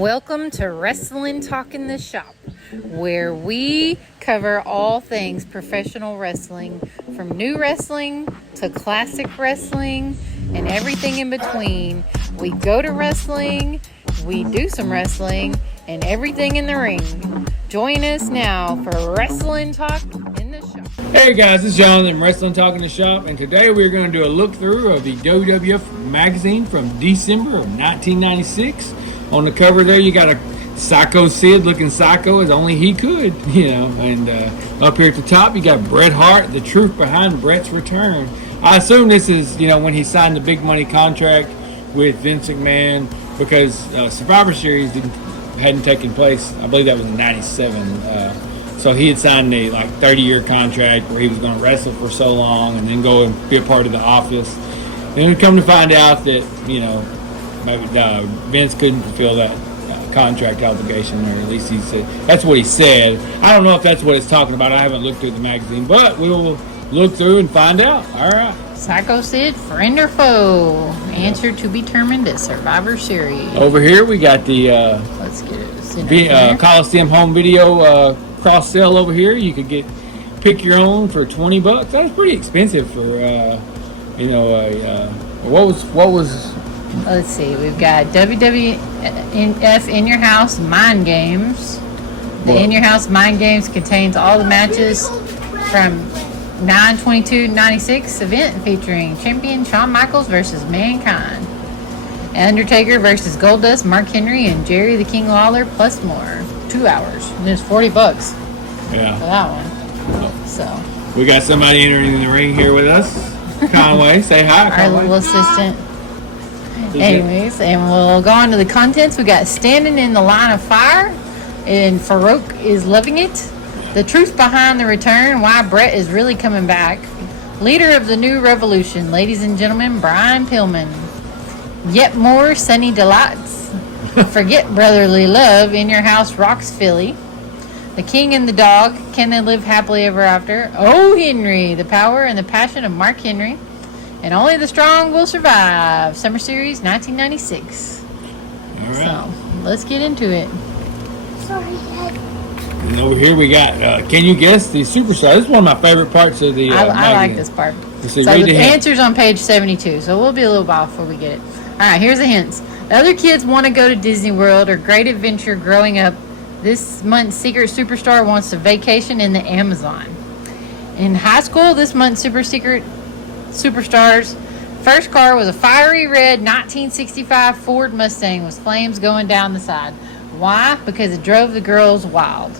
Welcome to Wrestling Talk in the Shop, where we cover all things professional wrestling, from new wrestling to classic wrestling and everything in between. We go to wrestling, we do some wrestling, and everything in the ring. Join us now for Wrestling Talk in the Shop. Hey guys, it's Jonathan from Wrestling Talk in the Shop, and today we're going to do a look through of the WWF Magazine from December of 1996. On the cover there, you got a Sycho Sid looking psycho as only he could, and up here at the top, you got Bret Hart, the truth behind Bret's return. I assume this is, when he signed the big money contract with Vince McMahon, because Survivor Series hadn't taken place. I believe that was in 97. So he had signed a 30-year contract where he was going to wrestle for so long and then go and be a part of the office. And we come to find out that, maybe Vince couldn't fulfill that contract obligation, or at least he said that's what he said. I don't know if that's what it's talking about. I haven't looked through the magazine, but we will look through and find out. All right. Sycho Sid, friend or foe? Answer to be determined at Survivor Series. Over here we got the let's get it. Coliseum home video cross sale over here. You could pick your own for $20. That was pretty expensive for what was. Let's see, we've got WWF In Your House Mind Games. The In Your House Mind Games contains all the matches from 9/22/96 event featuring champion Shawn Michaels versus Mankind, Undertaker versus Goldust, Mark Henry, and Jerry the King Lawler, plus more. 2 hours. And it's $40. Yeah. For that one. So we got somebody entering in the ring here with us. Conway, say hi. Our little assistant. Anyways, and we'll go on to the contents. We got Standing in the Line of Fire, and Farouk is loving it. The truth behind the return, why Bret is really coming back. Leader of the new revolution, ladies and gentlemen, Brian Pillman. Yet more sunny delights. Forget brotherly love, In Your House rocks Philly. The King and the Dog, can they live happily ever after? Oh, Henry, the power and the passion of Mark Henry. And only the strong will survive. Summer Series 1996. All right. So, let's get into it. Sorry, Dad. And over here we got, can you guess the superstar? This is one of my favorite parts of the I magazine. like this part. See, So the answer's on page 72, so we'll be a little while before we get it. All right, here's the hints. The other kids want to go to Disney World or Great Adventure growing up. This month's secret superstar wants a vacation in the Amazon. In high school, this month's secret superstars' first car was a fiery red 1965 Ford Mustang with flames going down the side. Why? Because it drove the girls wild.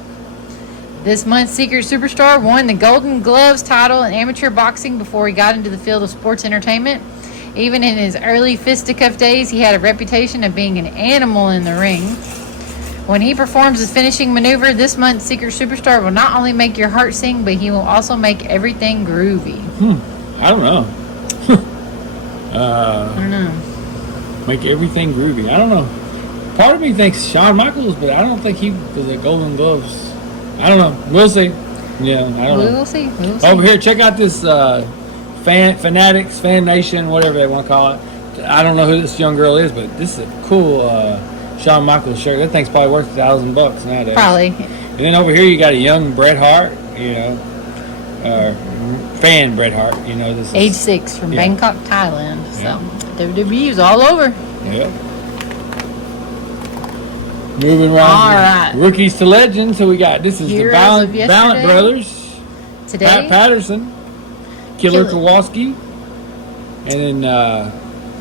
This month's secret superstar won the Golden Gloves title in amateur boxing before he got into the field of sports entertainment. Even in his early fisticuff days, he had a reputation of being an animal in the ring. When he performs his finishing maneuver, this month's secret superstar will not only make your heart sing, but he will also make everything groovy. I don't know. I don't know. Make everything groovy. I don't know. Part of me thinks Shawn Michaels, but I don't think he was at Golden Gloves. I don't know. We'll see. Yeah, I don't know. We will see. Over here, check out this Fanatics, Fan Nation, whatever they want to call it. I don't know who this young girl is, but this is a cool Shawn Michaels shirt. That thing's probably worth $1,000 nowadays. Probably. And then over here, you got a young Bret Hart, fan Bret Hart, this is Age 6 from Bangkok, Thailand. Yeah. So WWE's all over. Yeah. Moving around. All right. Rookies to legends. So we got this is Heroes the of Valiant yesterday. Brothers. Today, Pat Patterson, Killer Kowalski, and then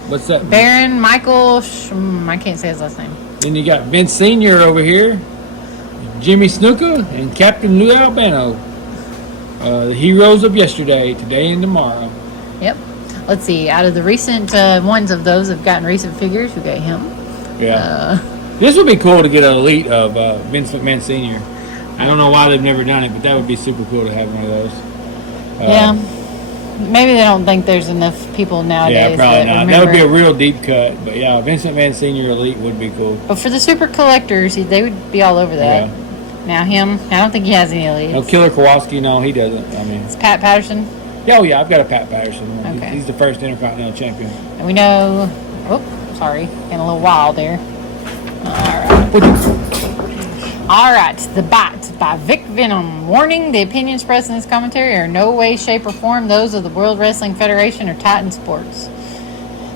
what's that? Baron Michael. I can't say his last name. Then you got Vince Senior over here, Jimmy Snuka, and Captain Lou Albano. The heroes of yesterday, today, and tomorrow. Yep. Let's see. Out of the recent ones of those have gotten recent figures, we got him. Yeah. This would be cool to get an elite of Vince McMahon Sr. I don't know why they've never done it, but that would be super cool to have one of those. Yeah. Maybe they don't think there's enough people nowadays. Yeah, probably not. Remember. That would be a real deep cut. But yeah, Vince McMahon Sr. elite would be cool. But for the super collectors, they would be all over that. Yeah. Now him, I don't think he has any elites. No, Killer Kowalski, no, he doesn't. I mean, It's Pat Patterson. yeah, I've got a Pat Patterson. Okay. He's the first Intercontinental Champion. And we know, sorry, getting a little wild there. All right. All right, The Bite by Vic Venom. Warning, the opinions expressed in this commentary are in no way, shape, or form those of the World Wrestling Federation or Titan Sports.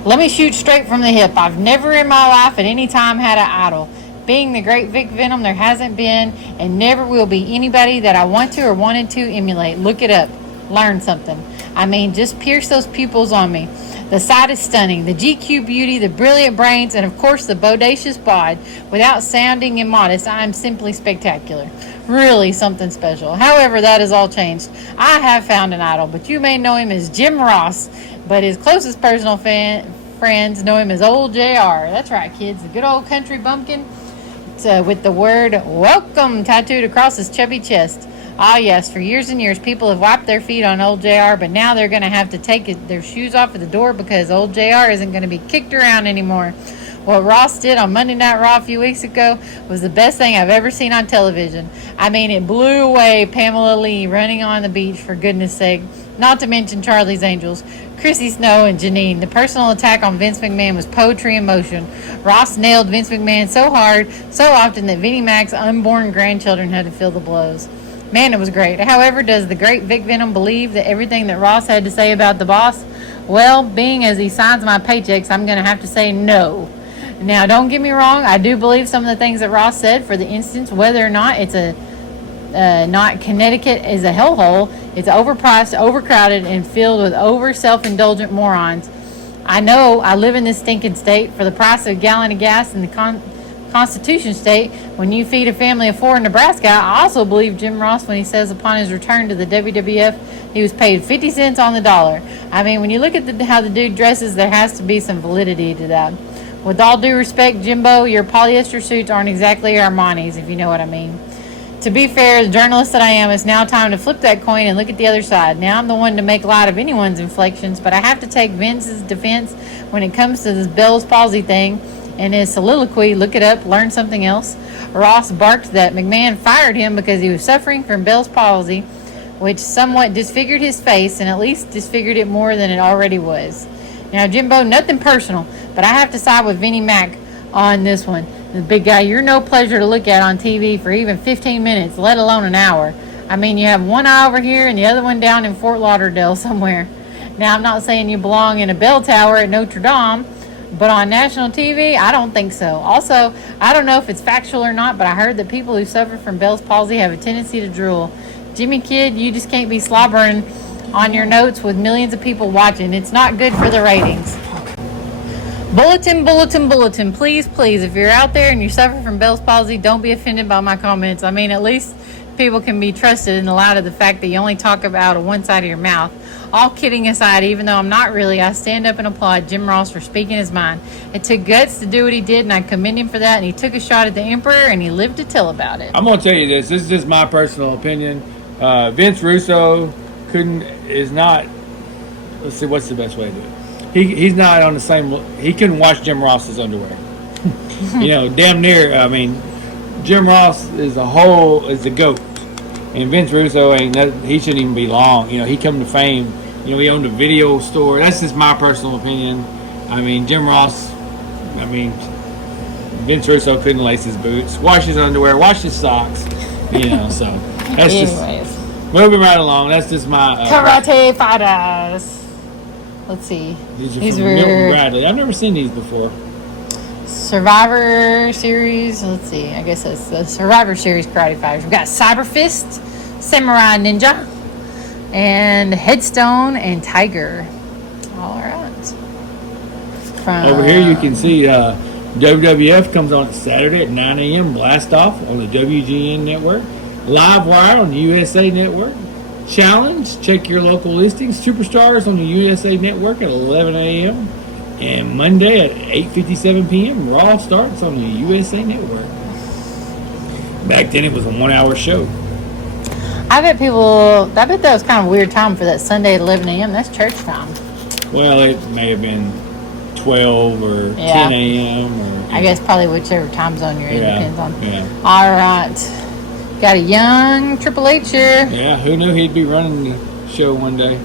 Let me shoot straight from the hip. I've never in my life at any time had an idol. Being the great Vic Venom, there hasn't been and never will be anybody that I want to or wanted to emulate. Look it up. Learn something. I mean, just pierce those pupils on me. The sight is stunning. The GQ beauty, the brilliant brains, and of course the bodacious bod. Without sounding immodest, I am simply spectacular. Really something special. However, that has all changed. I have found an idol, but you may know him as Jim Ross, but his closest personal friends know him as Old JR. That's right, kids. The good old country bumpkin with the word welcome tattooed across his chubby chest. Ah, yes, for years and years, people have wiped their feet on Old JR, but now they're going to have to take their shoes off at the door because Old JR isn't going to be kicked around anymore. What Ross did on Monday Night Raw a few weeks ago was the best thing I've ever seen on television. I mean, it blew away Pamela Lee running on the beach, for goodness sake. Not to mention Charlie's Angels, Chrissy Snow, and Janine. The personal attack on Vince McMahon was poetry in motion. Ross nailed Vince McMahon so hard, so often that Vinnie Mac's unborn grandchildren had to feel the blows. Man, it was great. However, does the great Vic Venom believe that everything that Ross had to say about the boss? Well, being as he signs my paychecks, I'm going to have to say no. Now, don't get me wrong. I do believe some of the things that Ross said. For the instance, whether or not it's not Connecticut is a hellhole, it's overpriced, overcrowded, and filled with self-indulgent morons. I know I live in this stinking state. For the price of a gallon of gas in the Constitution state, when you feed a family of 4 in Nebraska, I also believe Jim Ross when he says upon his return to the WWF, he was paid 50 cents on the dollar. I mean, when you look at how the dude dresses, there has to be some validity to that. With all due respect, Jimbo, your polyester suits aren't exactly Armani's, if you know what I mean. To be fair, as a journalist that I am, it's now time to flip that coin and look at the other side. Now I'm the one to make light of anyone's inflections, but I have to take Vince's defense when it comes to this Bell's palsy thing. In his soliloquy, look it up, learn something else. Ross barked that McMahon fired him because he was suffering from Bell's palsy, which somewhat disfigured his face and at least disfigured it more than it already was. Now, Jimbo, nothing personal, but I have to side with Vinnie Mac on this one. The big guy, you're no pleasure to look at on TV for even 15 minutes, let alone an hour. I mean, you have one eye over here and the other one down in Fort Lauderdale somewhere. Now, I'm not saying you belong in a bell tower at Notre Dame, but on national TV, I don't think so. Also, I don't know if it's factual or not, but I heard that people who suffer from Bell's palsy have a tendency to drool. Jimmy Kid, you just can't be slobbering on your notes with millions of people watching. It's not good for the ratings. Bulletin, bulletin, bulletin. Please, please, if you're out there and you suffer from Bell's palsy, don't be offended by my comments. I mean, at least people can be trusted in the light of the fact that you only talk about one side of your mouth. All kidding aside, even though I'm not really, I stand up and applaud Jim Ross for speaking his mind. It took guts to do what he did, and I commend him for that. And he took a shot at the Emperor, and he lived to tell about it. I'm going to tell you this. This is just my personal opinion. Vince Russo is not. Let's see, what's the best way to do it? He's not on the same. He couldn't wash Jim Ross's underwear. Damn near. I mean, Jim Ross is the GOAT. And Vince Russo he shouldn't even be long. He come to fame. He owned a video store. That's just my personal opinion. I mean, Jim Ross, Vince Russo couldn't lace his boots, wash his underwear, wash his socks. So that's just moving right along. That's just my Karate Fighters. Let's see. These are from Milton Bradley. I've never seen these before. Survivor Series. Let's see. I guess that's the Survivor Series Karate Fighters. We've got Cyber Fist, Samurai Ninja, and Headstone and Tiger. All right. Over here you can see WWF comes on Saturday at 9 a.m. Blast Off on the WGN Network. Live Wire on the USA Network. Challenge, check your local listings. Superstars on the USA Network at 11 a.m. And Monday at 8:57 p.m. Raw starts on the USA Network. Back then it was a 1-hour show. I bet that was kind of a weird time for that Sunday at 11 a.m. That's church time. Well, it may have been 12 or 10 a.m. I guess probably whichever time zone you're in depends on. Yeah. All right. Got a young Triple H here. Yeah, who knew he'd be running the show one day?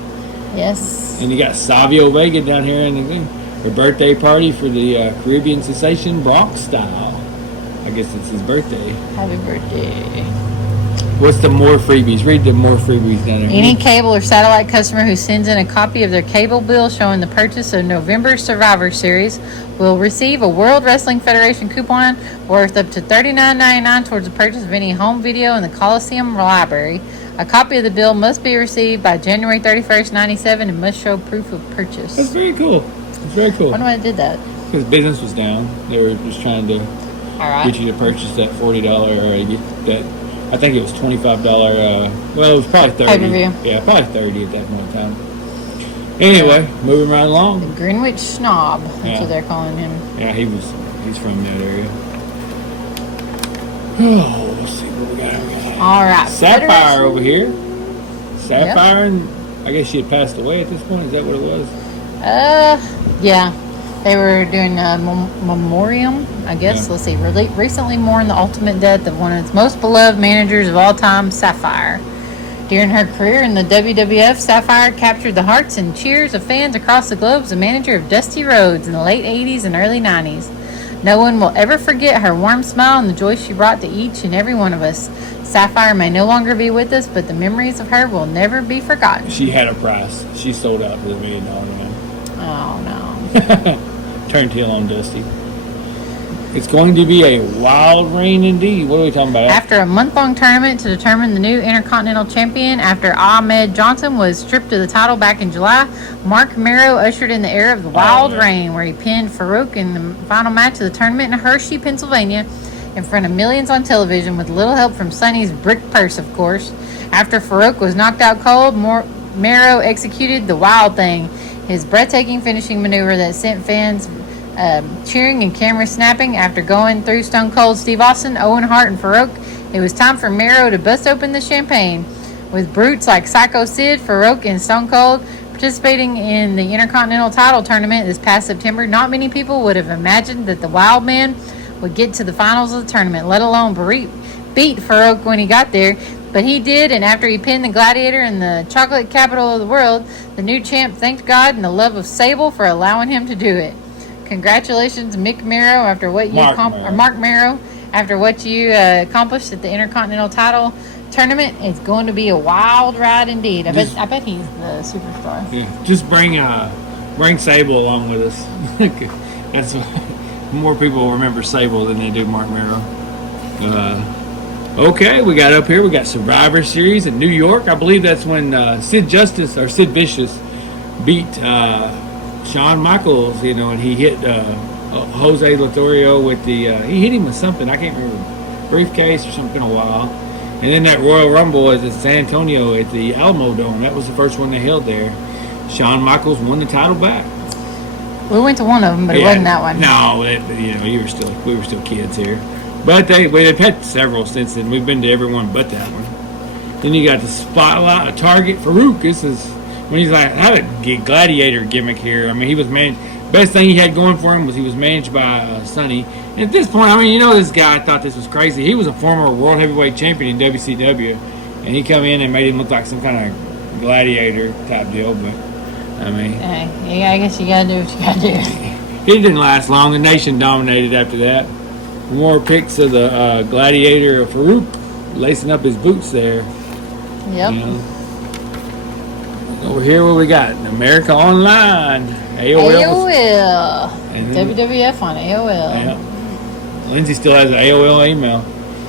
Yes. And you got Savio Vega down here in her birthday party for the Caribbean sensation Bronx Style. I guess it's his birthday. Happy birthday. What's the more freebies? Read the more freebies down there. Any cable or satellite customer who sends in a copy of their cable bill showing the purchase of November's Survivor Series will receive a World Wrestling Federation coupon worth up to $39.99 towards the purchase of any home video in the Coliseum Library. A copy of the bill must be received by January 31st, 97 and must show proof of purchase. That's very cool. It's very cool. I wonder why they did that. Because business was down. They were just trying to get you to purchase that $40 or get that. I think it was $25. Well, it was probably 30. Pay-per-view. Yeah, probably 30 at that point in time. Anyway, moving right along. The Greenwich Snob. That's what they're calling him. Yeah, he's from that area. Oh, let's see what we got. All right. Sapphire over here. Sapphire, and I guess she had passed away at this point. Is that what it was? Yeah. They were doing a memoriam, I guess. Yeah. Let's see. Recently mourned the ultimate death of one of its most beloved managers of all time, Sapphire. During her career in the WWF, Sapphire captured the hearts and cheers of fans across the globe as a manager of Dusty Rhodes in the late 80s and early 90s. No one will ever forget her warm smile and the joy she brought to each and every one of us. Sapphire may no longer be with us, but the memories of her will never be forgotten. She had a price. She sold out for the $1 million man. Oh, no. Turned heel on Dusty. It's going to be a wild reign indeed. What are we talking about? After a month-long tournament to determine the new Intercontinental Champion, after Ahmed Johnson was stripped of the title back in July, Mark Mero ushered in the era of the Wild Reign, where he pinned Farouk in the final match of the tournament in Hershey, Pennsylvania, in front of millions on television, with little help from Sonny's brick purse, of course. After Farouk was knocked out cold, Mero executed the Wild Thing, his breathtaking finishing maneuver that sent fans cheering and camera snapping. After going through Stone Cold Steve Austin, Owen Hart, and Farouk, it was time for Mero to bust open the champagne. With brutes like Sycho Sid, Farouk, and Stone Cold participating in the Intercontinental title tournament this past September, not many people would have imagined that the Wild Man would get to the finals of the tournament, let alone beat Farouk when he got there. But he did, and after he pinned the Gladiator in the chocolate capital of the world, the new champ thanked God and the love of Sable for allowing him to do it. Congratulations, Mark Mero, after what you accomplished at the Intercontinental title tournament. It's going to be a wild ride indeed. I bet he's the superstar. Yeah, just bring Sable along with us. That's more people will remember Sable than they do Mark Mero. Okay, we got Survivor Series in New York. I believe that's when Sid Vicious beat Shawn Michaels, and he hit Jose Lothario with he hit him with something, I can't remember, briefcase or something, a while. And then that Royal Rumble was at San Antonio at the Alamo Dome. That was the first one they held there. Shawn Michaels won the title back. We went to one of them, but it wasn't that one. No, we were still kids here. But they've had several since then. We've been to every one but that one. Then you got the Spotlight, a Target Farouk. This is when he's like, I had a gladiator gimmick here. I mean, he was best thing he had going for him was he was managed by Sonny. And at this point, this guy thought this was crazy. He was a former world heavyweight champion in WCW, and he come in and made him look like some kind of gladiator type deal. But I guess you gotta do what you gotta do. He didn't last long. The nation dominated after that. More pics of the gladiator of Farouk lacing up his boots there. Yep. Over here, what we got? America Online. AOL. And WWF on AOL. Yeah. Lindsay still has an AOL email.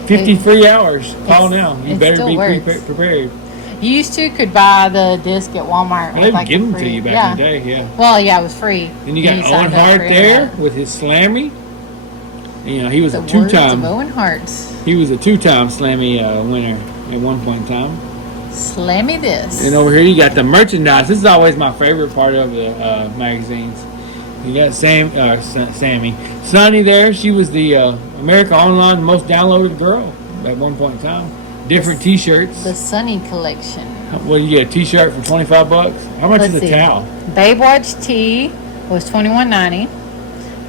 53 hours. Call now. You better be prepared. You used to could buy the disc at Walmart. They would give them to you back in the day, yeah. Well, yeah, it was free. Then you got Owen Hart there with his Slammy. He was a two-time. Owen Hart's. He was a two-time Slammy winner at one point in time. Slammy this. And over here you got the merchandise. This is always my favorite part of the magazines. You got Sammy. Sonny there. She was the America Online most downloaded girl at one point in time. Different T-shirts. The Sonny collection. What do you get? A T-shirt for $25? How much is a towel? Babe Watch tee was $21.90.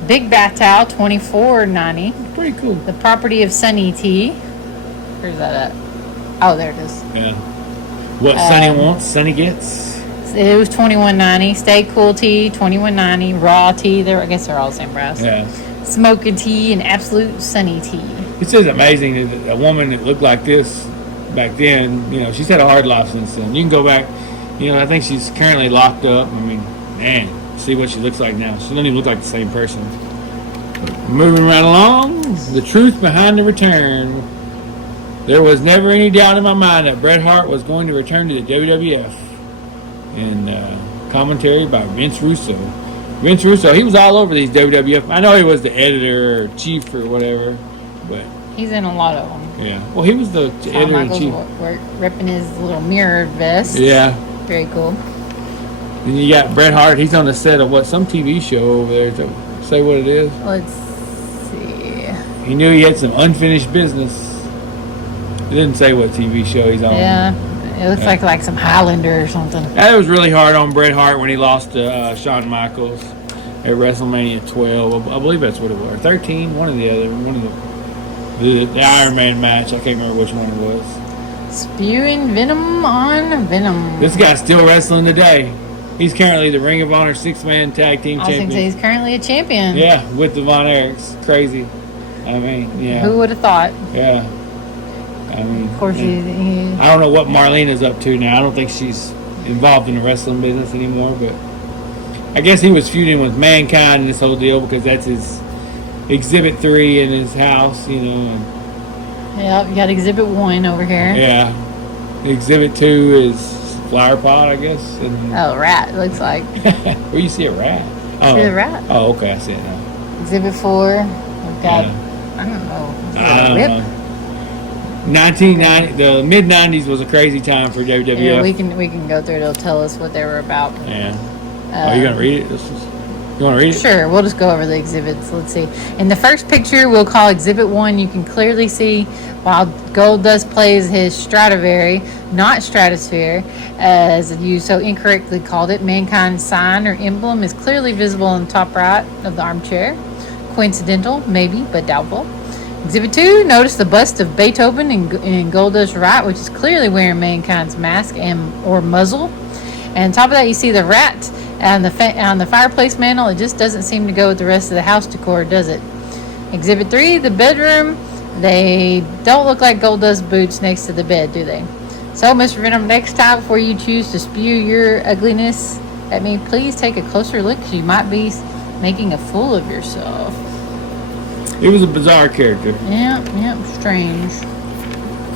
Big bath towel $24.90. Pretty cool. The Property of Sonny tee. Where's that at? Oh, there it is. Yeah. What Sonny wants, Sonny gets. It was $21.90. Stay Cool Tea, $21.90. Raw Tea, I guess they're all the same price. Yeah. Smoky Tea and Absolute Sunny Tea. It's just amazing that a woman that looked like this back then, she's had a hard life since then. You can go back, I think she's currently locked up. I mean, man, see what she looks like now. She doesn't even look like the same person. Moving right along, the truth behind the return. There was never any doubt in my mind that Bret Hart was going to return to the WWF. And commentary by Vince Russo. Vince Russo, he was all over these WWF. I know he was the editor or chief or whatever, but he's in a lot of them. yeah. Well, he was the editor and chief. Ripping his little mirror vest. Yeah. Very cool. And you got Bret Hart. He's on the set of some TV show over there. Say what it is. Let's see. He knew he had some unfinished business. It didn't say what TV show he's on. Yeah. It looks like some Highlander or something. That was really hard on Bret Hart when he lost to Shawn Michaels at WrestleMania 12. I believe that's what it was. 13, one of the other. One of the Iron Man match. I can't remember which one it was. Spewing venom on venom. This guy's still wrestling today. He's currently the Ring of Honor 6-man tag team I was going champion. to say he's currently a champion. Yeah, with the Von Erichs. Crazy. I mean, yeah. Who would have thought? Yeah. I mean, Of course, he I don't know what Marlene is up to now. I don't think she's involved in the wrestling business anymore, but I guess he was feuding with Mankind in this whole deal because that's his Exhibit 3 in his house, And, yeah, you got Exhibit 1 over here. yeah. Exhibit 2 is Flower Pot, I guess. And Oh, rat, looks like. where you see a rat? Oh. See the rat. Oh, okay, I see it now. Exhibit 4. We've got, Yeah. I don't know. Is I that a don't whip? know. 1990, the mid 90s was a crazy time for WWF. Yeah, we can go through it. It'll tell us what they were about. Yeah. Are you gonna read it? You want to read it? Sure, we'll just go over the exhibits. Let's see. In the first picture, we'll call Exhibit 1. You can clearly see while Goldust plays his Stradivari, not Stratosphere, as you so incorrectly called it, Mankind's sign or emblem is clearly visible on the top right of the armchair. Coincidental, maybe, but doubtful. Exhibit 2, notice the bust of Beethoven in Goldust's right, which is clearly wearing Mankind's mask or muzzle. And on top of that, you see the rat on the fireplace mantle. It just doesn't seem to go with the rest of the house decor, does it? Exhibit 3, the bedroom. They don't look like Goldust boots next to the bed, do they? So, Mr. Venom, next time before you choose to spew your ugliness at me, please take a closer look, because you might be making a fool of yourself. He was a bizarre character. Yep, strange.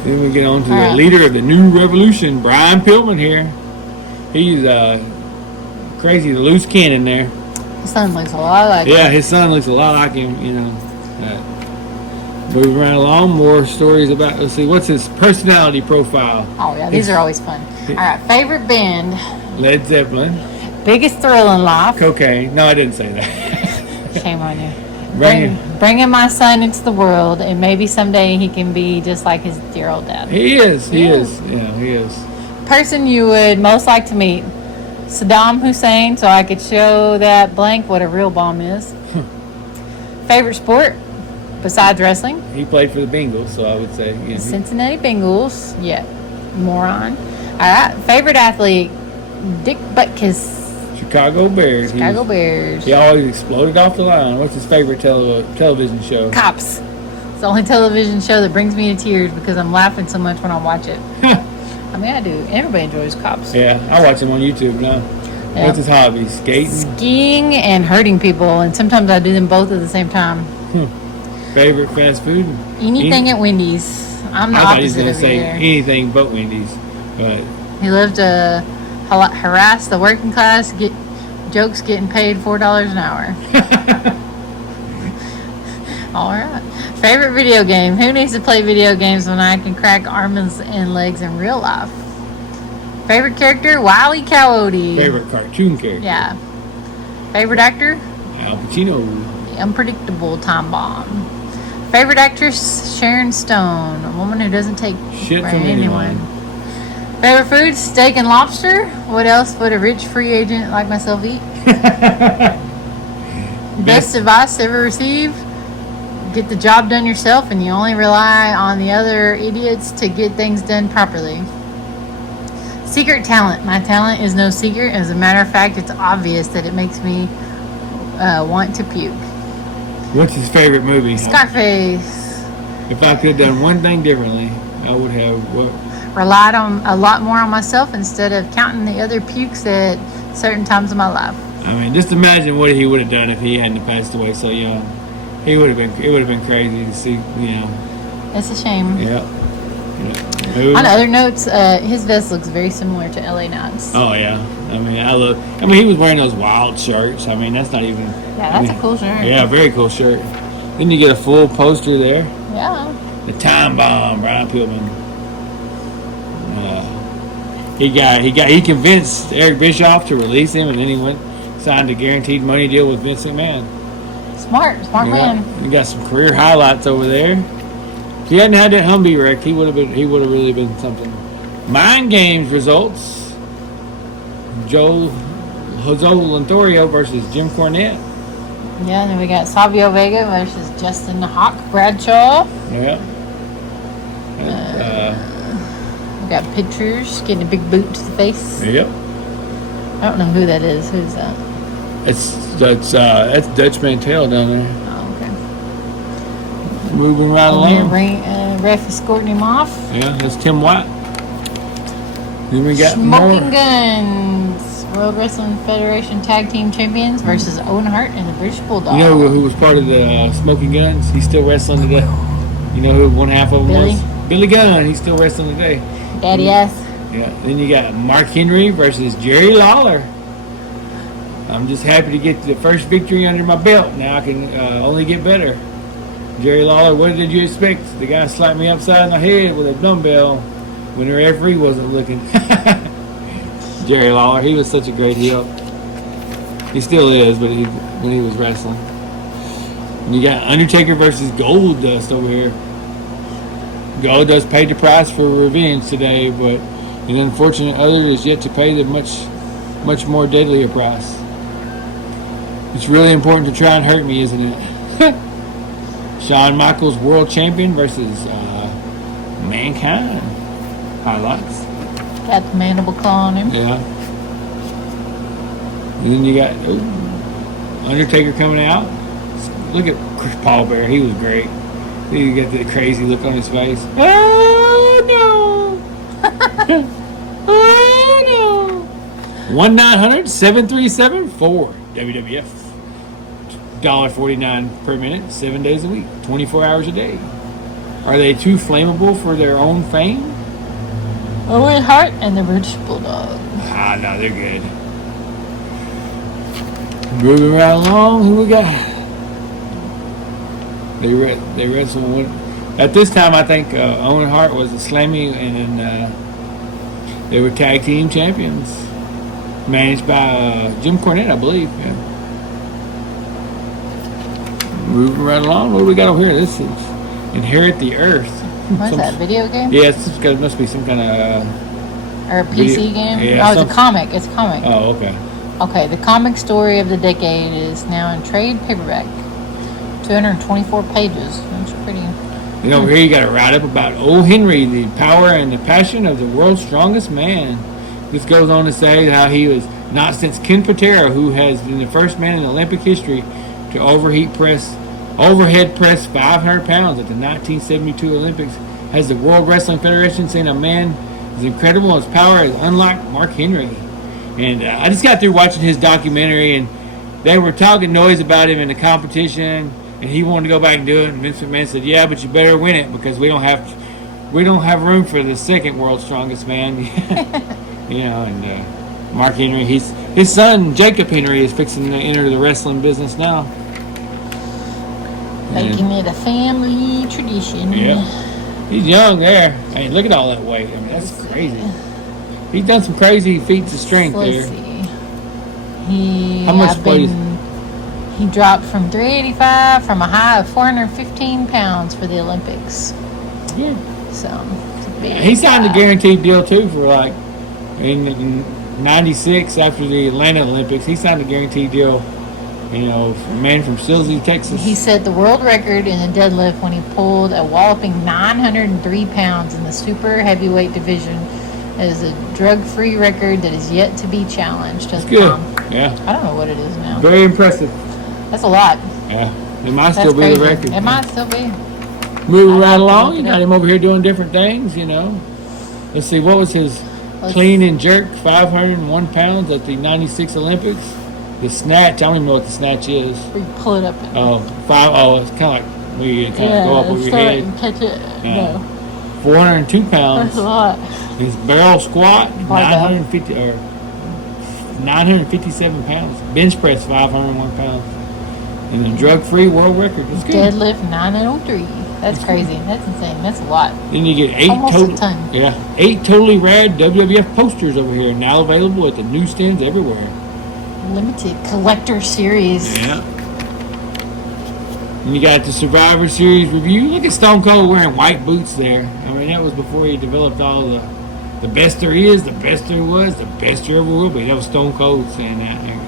Then we get on to the leader of the new revolution, Brian Pillman here. He's crazy, the loose cannon there. His son looks a lot like Yeah, him. his son looks a lot like him, Moving right along, more stories about, let's see, what's his personality profile? Oh, yeah, these are always fun. All right, favorite band, Led Zeppelin. biggest thrill in life. Cocaine. No, I didn't say that. Shame on you. Bring Bringing my son into the world, and maybe someday he can be just like his dear old dad. He is. He Yeah. is. Yeah, he is. Person you would most like to meet, Saddam Hussein, so I could show that blank what a real bomb is. Favorite sport, besides wrestling, He played for the Bengals, so I would say, Cincinnati Bengals. Yeah, moron. All right, favorite athlete, Dick Butkus, Chicago Bears. Chicago Bears. He always exploded off the line. What's his favorite television show? Cops. It's the only television show that brings me to tears because I'm laughing so much when I watch it. I mean, I do. Everybody enjoys Cops. Yeah, I watch him on YouTube now. Yeah. What's his hobby? Skating? Skiing and hurting people, and sometimes I do them both at the same time. Favorite fast food? Anything at Wendy's. I'm the I thought he was opposite going of to you say there. anything but Wendy's. But He lived to harass the working class, get jokes getting paid $4 an hour. All right. Favorite video game. Who needs to play video games when I can crack arms and legs in real life? Favorite character? Wile E. Coyote. favorite cartoon character? Yeah. Favorite actor? Al Pacino. The unpredictable time bomb. Favorite actress? Sharon Stone, a woman who doesn't take Shit for from anyone. Favorite food? Steak and lobster. What else would a rich free agent like myself eat? Best advice ever received? Get the job done yourself, and you only rely on the other idiots to get things done properly. Secret talent. My talent is no secret. As a matter of fact, it's obvious that it makes me want to puke. What's his favorite movie? Scarface. If I could have done one thing differently, I would have what? Relied on a lot more on myself instead of counting the other pukes at certain times of my life. I mean, just imagine what he would have done if he hadn't passed away so young. He would have been. It would have been crazy to see. You know. It's a shame. Yeah. On other notes, his vest looks very similar to LA Knight's. Oh yeah. I mean, he was wearing those wild shirts. I mean, that's not even. Yeah, that's a cool shirt. Yeah, very cool shirt. Then you get a full poster there. Yeah. The Time Bomb, Brian Pillman. He convinced Eric Bischoff to release him, and then he signed a guaranteed money deal with Vince McMahon. Smart man. You got some career highlights over there. If he hadn't had that Humvee wreck, he would have really been something. Mind Games results: Jose Lontorio versus Jim Cornette. Yeah, and then we got Savio Vega versus Justin Hawk Bradshaw. Yeah. We got pictures getting a big boot to the face. Yep. I don't know who that is. Who's that? That's Dutch Mantel down there. Oh, okay. Moving right along. Ref escorting him off. Yeah, that's Tim White. Then we got Smoking more. Guns. World Wrestling Federation Tag Team Champions versus Owen Hart and the British Bulldog. You know who was part of the Smoking Guns? He's still wrestling today. You know who one half of them Billy? was? Billy Gunn. He's still wrestling today. Daddy ass. Yeah. Then you got Mark Henry versus Jerry Lawler. I'm just happy to get the first victory under my belt. Now I can only get better. Jerry Lawler, what did you expect? The guy slapped me upside the head with a dumbbell when the referee wasn't looking. Jerry Lawler, he was such a great heel. He still is, but when he was wrestling. And you got Undertaker versus Goldust over here. Goldust paid the price for revenge today, but an unfortunate other is yet to pay the much more deadlier price. It's really important to try and hurt me, isn't it? Shawn Michaels, world champion versus Mankind. Highlights. Got the mandible claw on him. Yeah. And then you got Undertaker coming out. Look at Chris Paul Bear. He was great. You got the crazy look on his face. Oh no! Oh no! 1-900-737-4 WWF. $1.49 per minute, 7 days a week, 24 hours a day. Are they too flammable for their own fame? Owen Hart and the British Bulldog. Ah, no, they're good. Moving right along, who we got? They wrestled one. At this time, I think Owen Hart was a Slammy, and then they were tag team champions, managed by Jim Cornette, I believe. Yeah. Moving right along, what do we got over here? This is Inherit the Earth. What's that, video game? Yeah, it must be some kind of... Or a PC game? Yeah, it's a comic. It's a comic. Oh, okay. Okay, the comic story of the decade is now in trade paperback. 224 pages. That's pretty... And over here you got a write-up about O. Henry, the power and the passion of the world's strongest man. This goes on to say how he was not since Ken Patera, who has been the first man in Olympic history to overhead press 500 pounds at the 1972 Olympics, has the World Wrestling Federation seen a man as incredible as power as unlike Mark Henry. And I just got through watching his documentary, and they were talking noise about him in the competition, and he wanted to go back and do it. And Vince McMahon said, "Yeah, but you better win it because we don't have room for the second world's strongest man." You know, and Mark Henry, his son Jacob Henry is fixing to enter the wrestling business now. Making it a family tradition. Yeah. He's young there. Hey, look at all that weight. I mean, that's crazy. He's done some crazy feats of strength Let's there. see. He How much weight? He dropped from 385 from a high of 415 pounds for the Olympics. Yeah. So it's a big He signed a guy. guaranteed deal too for like in '96 after the Atlanta Olympics. He signed a guaranteed deal. You know, a man from Silsbee, Texas. He set the world record in the deadlift when he pulled a walloping 903 pounds in the super heavyweight division It is a drug-free record that is yet to be challenged. That's good. Yeah. I don't know what it is now. Very impressive. That's a lot. Yeah. It might That's still be crazy. the record. It might still be. Moving I'd right have to along. look You it got up. him over here doing different things, you know. Let's see. What was his Let's- clean and jerk? 501 pounds at the 96 Olympics. The snatch. I don't even know what the snatch is. Where you pull it up. And, Oh, it's kind of like where you kind of go up over your so head. you can catch it. Yeah. No, 402 that's pounds. a lot. His barrel squat, Barbell. 957 pounds. Bench press, 501 pounds. And the drug-free world record. That's good. Deadlift 903. That's crazy. That's insane. That's a lot. Then you get Almost a ton. 8 totally rad WWF posters over here, now available at the newsstands everywhere. Limited collector series. Yeah. And you got the Survivor Series review. Look at Stone Cold wearing white boots there. I mean, that was before he developed all the best there is, the best there was, the best there ever will be. That was Stone Cold saying that there.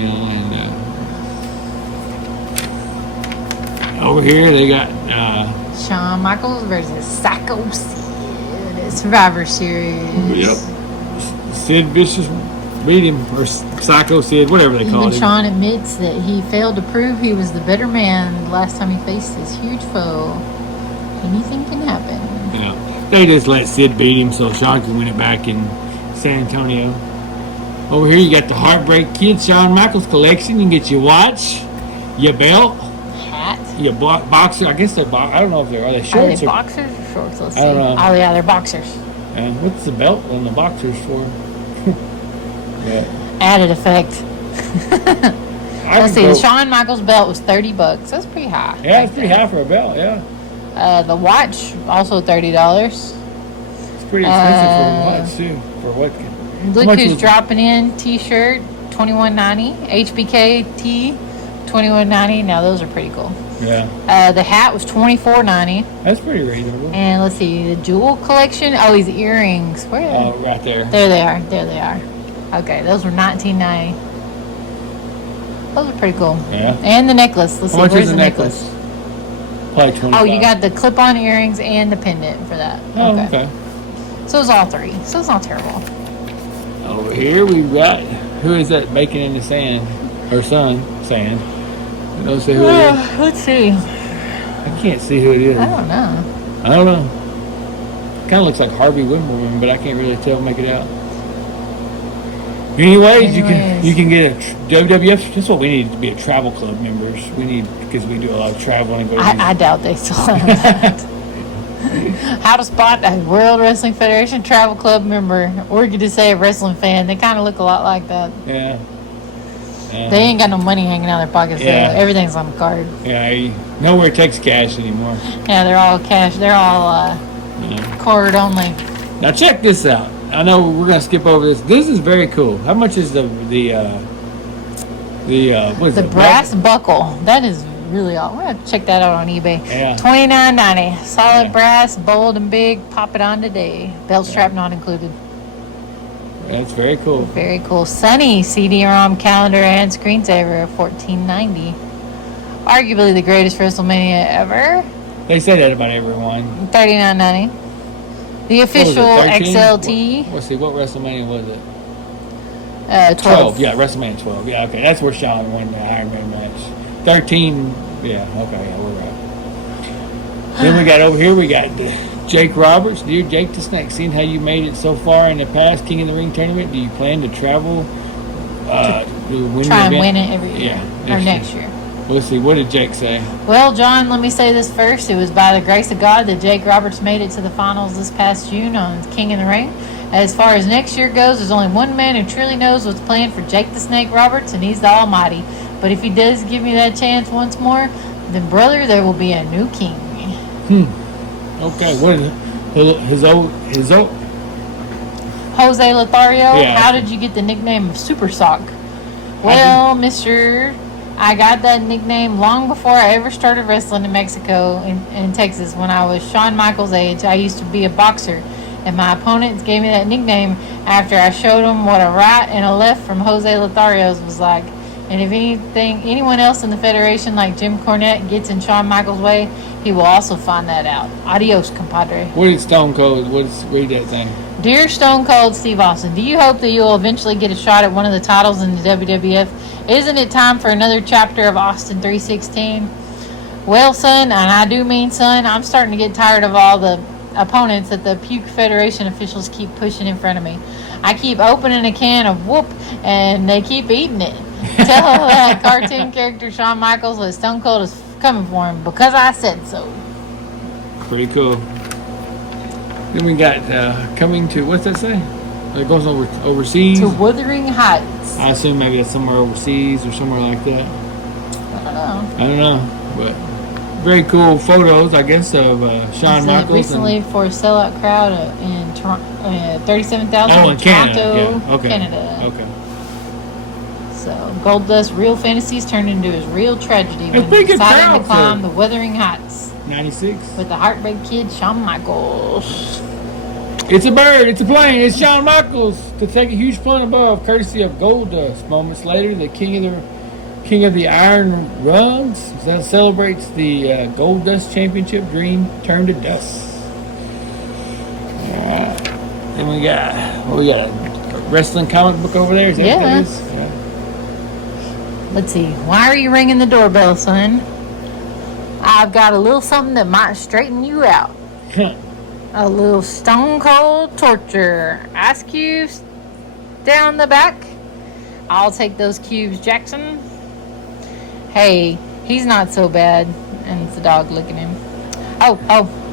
You know, and over here they got Shawn Michaels versus Sycho Sid. Survivor Series. Sid Vicious beat him, or Sycho Sid, whatever they call Even him. Shawn admits that he failed to prove he was the better man the last time he faced his huge foe. Anything can happen. Yeah. They just let Sid beat him so Shawn can win it back in San Antonio. Over here you got the Heartbreak Kid Shawn Michaels collection. You can get your watch, your belt, Hat. your boxer. I guess they're I don't know if are they Are shorts they or boxers or shorts? Let's see. I don't know. Oh yeah, they're boxers. what's the belt on the boxers for? Yeah. Added effect. I Let's could see. go- The Shawn Michaels belt was $30. That's pretty high. Yeah, it's pretty high for a belt. Yeah, The watch also $30. it's pretty expensive for a watch too. For what? How Look much who's was- dropping in. T-shirt $21.90. HBK tee $21.90. Now those are pretty cool. Yeah, The hat was $24.90. that's pretty reasonable. And let's see, the jewel collection. Oh, these earrings. Where? Right there. There they are. There they are. Okay, those were $19.90. Those are pretty cool. Yeah. And the necklace. Let's How see. much Where's is the the necklace? Probably 25. Oh, you got the clip-on earrings and the pendant for that. Oh, okay. So it's all three. So it's not terrible. Over here we've got, who is that baking in the sand? Her son, sand. I don't see who it is. Let's see. I can't see who it is. I don't know. I don't know. Kind of looks like Harvey Wimbledon, but I can't really make it out. Anyways, you can get a WWF. That's what we need to be, a travel club members. We need, because we do a lot of traveling and go. I doubt they still have that. How to spot a World Wrestling Federation Travel Club member, or you could just say a wrestling fan. They kind of look a lot like that. Yeah. They ain't got no money hanging out of their pockets, Yeah. so everything's on the card. Yeah. Nowhere takes cash anymore. Yeah, they're all cash. They're all Yeah. card only. Now check this out. I know we're gonna skip over this. This is very cool. How much is the what is The it? brass buckle. That is really all. We're gonna check that out on eBay. Yeah. $29.90. Solid Yeah. brass, bold and big. Pop it on today. Belt strap not included. That's very cool. Very cool. Sunny CD-ROM calendar and screensaver, $14.90. Arguably the greatest WrestleMania ever. They say that about everyone. $39.90. The What was it, official 13? XLT, Let's see, what WrestleMania was it? 12. Yeah, WrestleMania 12. Yeah, okay, that's where Shawn won the Iron Man match. 13. Yeah, okay, yeah, we're right. Then we got over here. We got Jake Roberts, dear Jake the Snake. Seeing how you made it so far in the past King of the Ring tournament, do you plan to travel? To win Try and the win event? it every year. Yeah, Or next year. Let's see. What did Jake say? Well, John, let me say this first. It was by the grace of God that Jake Roberts made it to the finals this past June on King of the Ring. As far as next year goes, there's only one man who truly knows what's planned for Jake the Snake Roberts, and he's the Almighty. But if he does give me that chance once more, then, brother, there will be a new king. Okay, what is his old Jose Lothario, Yeah. how did you get the nickname of Super Sock? Well, mister, I got that nickname long before I ever started wrestling in Mexico, in Texas. When I was Shawn Michaels' age, I used to be a boxer, and my opponents gave me that nickname after I showed them what a right and a left from Jose Lothario's was like. And if anyone else in the Federation like Jim Cornette gets in Shawn Michaels' way, he will also find that out. Adios, compadre. What did Stone Cold? Read that thing. Dear Stone Cold Steve Austin, do you hope that you'll eventually get a shot at one of the titles in the WWF? Isn't it time for another chapter of Austin 316? Well, son, and I do mean son, I'm starting to get tired of all the opponents that the Puke Federation officials keep pushing in front of me. I keep opening a can of whoop, and they keep eating it. Tell that cartoon character Shawn Michaels that Stone Cold is coming for him because I said so. Pretty cool. Then we got coming to, what's that say? It goes overseas. To Wuthering Heights. I assume maybe it's somewhere overseas or somewhere like that. I don't know. But very cool photos, I guess, of Shawn Michaels. Recently for a sellout crowd in Toronto, 37,000 in in Canada. Toronto, Yeah. Okay. Canada. Okay. So Goldust's real fantasies turned into his real tragedy when pretty he good decided crowd to climb for- the Wuthering Heights 96. with the Heartbreak Kid Shawn Michaels. It's a bird, it's a plane, it's Shawn Michaels to take a huge plane above, courtesy of Goldust. Moments later, the king of the Iron Runs that celebrates the Goldust Championship dream turned to dust. Then we got a wrestling comic book over there. Is that what that is? Yeah. Let's see. Why are you ringing the doorbell, son? I've got a little something that might straighten you out. A little stone cold torture. Ice cubes down the back. I'll take those cubes, Jackson. Hey, he's not so bad. And it's the dog licking him. Oh,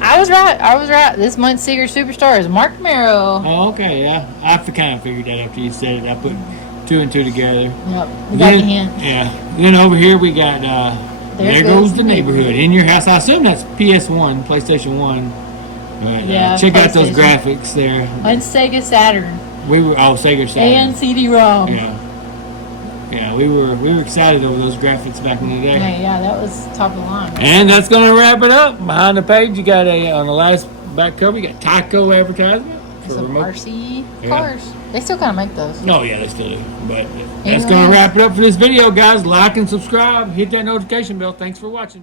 I was right. This month's Secret Superstar is Mark Merrow. Oh, okay, yeah. I kind of figured that after you said it. I put 2 and 2 together. Yep, we got the hint. Yeah. Then over here we got There Goes the Neighborhood. In Your House. I assume that's PS1, PlayStation 1. But, Yeah, check out those PlayStation. graphics there. On Sega Saturn Sega Saturn. and CD-ROM. Yeah, we were excited over those graphics back in the day. Yeah, that was top of the line. And that's gonna wrap it up. Behind the page, you got on the last back cover, you got Tyco advertisement for Some remote. RC cars. They still kind of make those. No, yeah, they still do. But that's gonna wrap it up for this video, guys. Like and subscribe. Hit that notification bell. Thanks for watching.